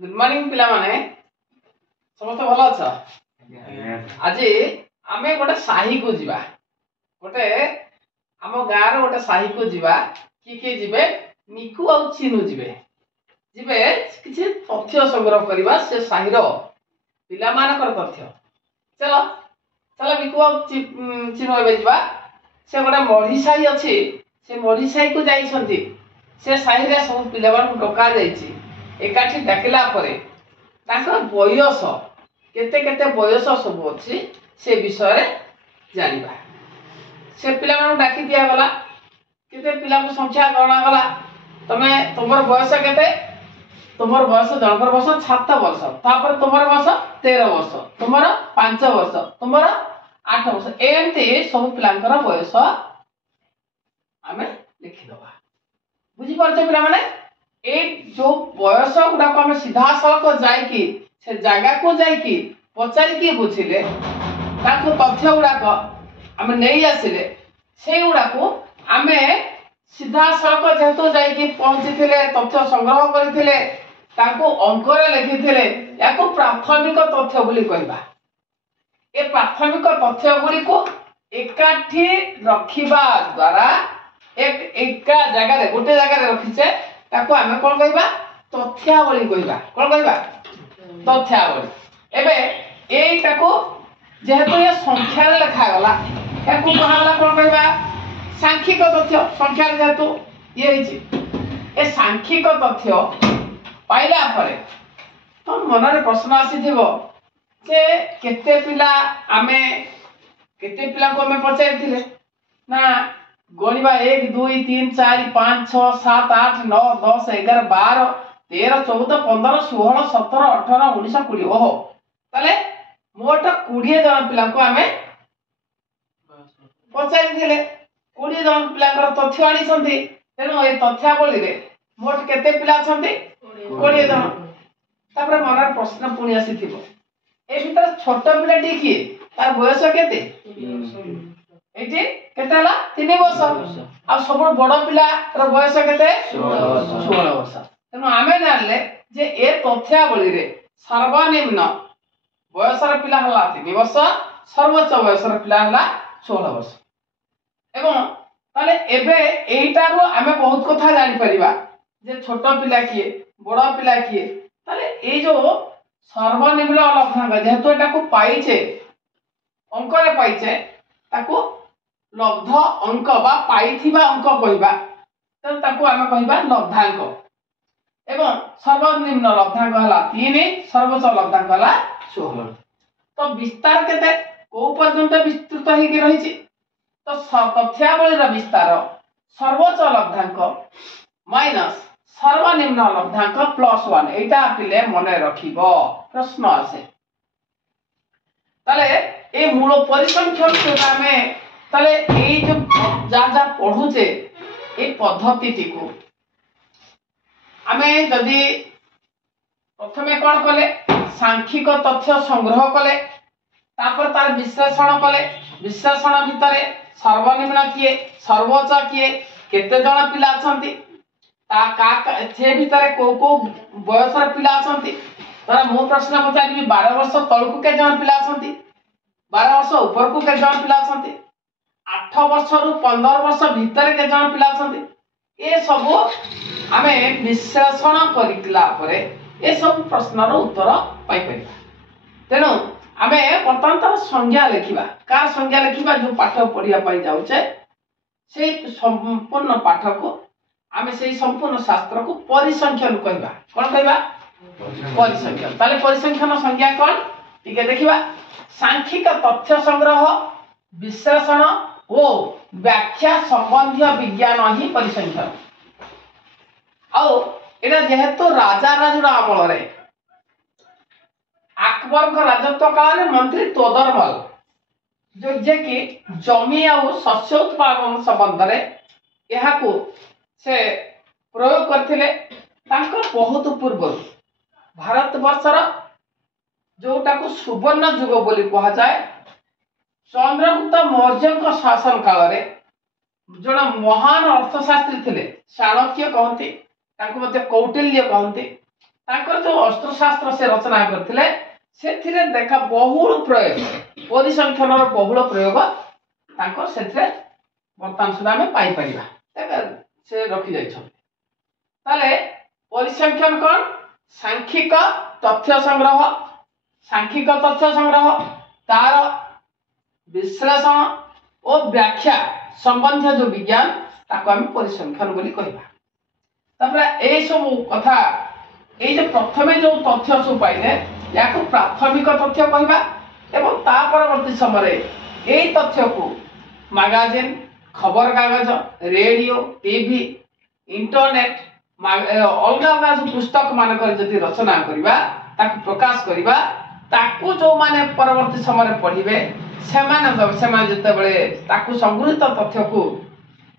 Good morning पिला माने समस्त भल अछ आज आमे गोटे साही को जीवा गोटे आम गाँव गोटे साही को जीवा किए जीवे निकु आ चिनु जीवे जीवे किसी तथ्य संग्रह करवा से साहीर पिला मानकर तथ्य चलो चलो निकु आ चिनु एबे जीवा से गोटे मढ़ी साही अछि से मढ़ी साही को जाइछंती से साही रे सब पिला मान डका जाइछि एकाठी डाकिला परे ताकर बयस केते केते बयस सब अछि से विषय रे जानिबा से पिला मान डाकी दिया गला केते पिला को संख्या गणा गला तमे तमर बयस केते तमर बयस जनकर बयस 7 वर्ष तापर तमर बयस 13 वर्ष तमर 5 वर्ष तमर 8 वर्ष एमते सब पिलांकर बयस आमे लिखि दबा बुझी परछे पिला माने ए जो बयस गुडा को हम सीधा सड़क जाई कि से जगह को जाई कि पचारि कि बुझिले ताको तथ्य गुडा को हम नहीं आसिले से गुडा को हमें सीधा सड़क जेतो जाई कि पहुंचीथिले तथ्य संग्रह करिथिले ताको अंक रे लिखिथिले याको प्राथमिक तथ्य बोली कहबा ए प्राथमिक तथ्य गुडी को एकाठी रखिबा द्वारा एका जगह रे गोटे जगह रे रखिचे ताको हमें कोन कहबा तथ्यावली कहबा कोन कहबा तथ्यावली एबे एटाको जेहेतु ये संख्या रे लिखा गला याको कहला कोन कहबा सांख्यिक तथ्य संख्या रे जेहेतु ये हिची ए सांख्यिक तथ्य पाइला परे तो मन रे प्रश्न आसीथिबो जे केते पिला को हमें पचाइथिले ना गणिबा 1 2 3 4 5 6 7 8 9 10 11 12 13 14 15 16 17 18 19 20 ओहो ताले मोट 20 जन पिला को हमें पचाइ थिले 20 जन पिला कर तथ्य आनी संती तेनो ए तथ्यावली रे मोट केते पिला छंती 20 जन तापर मनर प्रश्न पुणी आसीथिबो ए भीतर छोट पिलाटी की तार बयस केते एटी केते हला 3 वर्ष आ सब बड़ पिला रो बयस केते 16 वर्ष तेनु आमे जानले जे ए तथ्यावली रे सर्वनिम्न बयसर पिला हला 3 वर्ष सर्वोच्च बयसर पिला हला 16 वर्ष एवं ताले एबे एइटारो आमे बहुत कथा जानि परिबा जे छोट पिला किए बड़ पिला किए ताले ए जो सर्वनिम्न लब्धांक जेहेतु एटा को पाइछे अंक रे पाइछे ताको लब्ध अंक बा पाइथिबा अंक कहबा त ताको आमे कहबा लब्धांक एवं सर्वनिम्न लब्धांक हला 3 सर्वोच्च लब्धांक हला 16 तो विस्तार केते को पर्यंत विस्तृत हे के रहिछि तो तथ्यावली रा विस्तार सर्वोच्च लब्धांक माइनस सर्वनिम्न लब्धांक +1 एटा पिले मने रखिबो प्रश्न आसे ताले ए मूल परिसंख्यन सेटा में ताले ए जो जा पढुचे ए पद्धति को आमे जदी प्रथमे कोन कले सांख्यिक तथ्य संग्रह कले तापर तार विश्लेषण कले विश्लेषण भितरे सर्वनिम्न किए सर्वोच्च किए केते जण पिला अछंती ता का छे भितरे को बयसर पिला अछंती तरा मो प्रश्न पचारिबी 12 वर्ष तळकु के जण पिला अछंती 12 वर्ष ऊपर को के जण पिला अछंती 8 वर्ष रु 15 वर्ष भितर के जण पिला अछंती ए सब आमे विश्लेषण करितला परे ए सब प्रश्न रो उत्तर पाइ परिबा तेनो आमे वर्तमान तर संज्ञा लिखिबा का संज्ञा लिखिबा जो पाठ पढिया पाइ जाउचे से संपूर्ण पाठ को आमे सेही संपूर्ण शास्त्र को परिसंख्यन कहबा कोन कहबा परिसंख्यन ताले परिसंख्यन संज्ञा कोन ठीक है देखिबा सांख्यिक तथ्य संग्रह विश्लेषण ओ व्याख्या संबंधी विज्ञान ही परिसंख्यन आउ एटा जेहेतु राजा राजुर अमल रे अकबर का राजत्व काल रे मंत्री तोदरमल जो जे कि जमी आ शस्य उत्पादन संबंध रे एहा को से प्रयोग करथिले तांको बहुत पूर्व भारत वर्षर जोटा को सुवर्ण युग बोली कहा जाए चंद्रगुप्त मौर्य का शासन काल रे जण महान अर्थशास्त्री थिले चाणक्य कहंती तांको मते कौटिल्य कहंती तांकर जो अस्त्रशास्त्र से रचना करथिले सेथिरे देखा बहुल प्रयोग परिसंख्यानर बहुल प्रयोग तांकर सेथिरे वर्तमान सुधा में पाई परिबा से रखि जाय छ। ताले परिसंख्यान कोन सांख्यिक तथ्य संग्रह तार विश्लेषण और व्याख्या संबंधी जो विज्ञान ताको हम परिसंख्यान बोली कहबा। तापरे ए सब कथा ए जे प्रथमे जो तथ्य सब पाइले याको प्राथमिक तथ्य कहबा एवं ता परवर्ती समय ए तथ्य को मैगजीन खबर कागज रेडियो टीवी इंटरनेट अलग अलग जो पुस्तक मानकर जदि रचना करबा ताको प्रकाश करबा ताको जो माने परवर्ती समय पढ़िबे सेमाने जते बेले ताको संग्रहित तथ्य को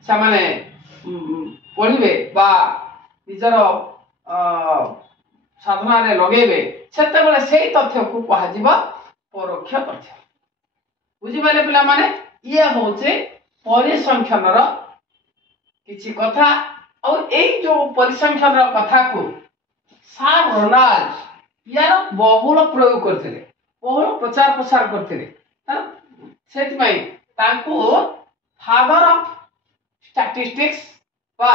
सेमाने पढ़िबे बा निजर साधना रे लगेबे सेते बेले सेही तथ्य को कहा जिबा परोक्ष तथ्य। बुझि पाले पिला माने ये होचे परिसंख्यानर किछि कथा और एई जो परिसंख्यानर कथा को सार रोनाल्ड यार बहुल प्रयोग करथिले बहुल प्रचार प्रसार करथिले सेति में तांको फादर ऑफ स्टैटिस्टिक्स बा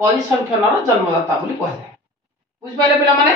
परिसंख्यानर जन्मदाता बोली कहले। बुझ पाले पिला माने